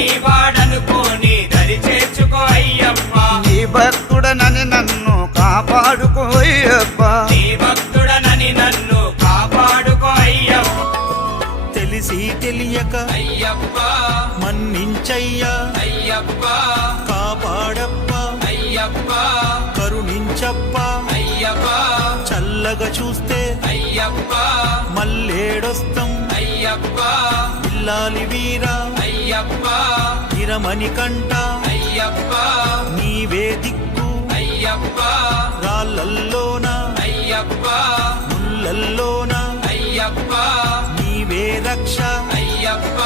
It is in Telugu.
నీ వాడనుకోని దరి చేర్చుకో అయ్యప్ప. నీ భక్తుడనని నన్ను కాపాడుకో అయ్యప్ప. నీ భక్తుడనని నన్ను కాపాడుకో అయ్యప్ప. తెలిసి తెలియక అయ్యప్ప మన్నించయ్యా అయ్యప్ప కాపాడప్ప అయ్యప్ప కరుణించప్ప అయ్యప్ప చల్లగా చూస్తే అయ్యప్ప మల్లేడొస్తం అయ్యప్ప ఇల్లాలి వీరా అయ్యప్ప ఇరమణి కంట అయ్యప్ప నీవే దిక్కు అయ్యప్ప రాళ్ళల్లోన అయ్యప్ప ముళ్ళల్లోన అయ్యప్ప నీవే రక్ష అయ్యప్ప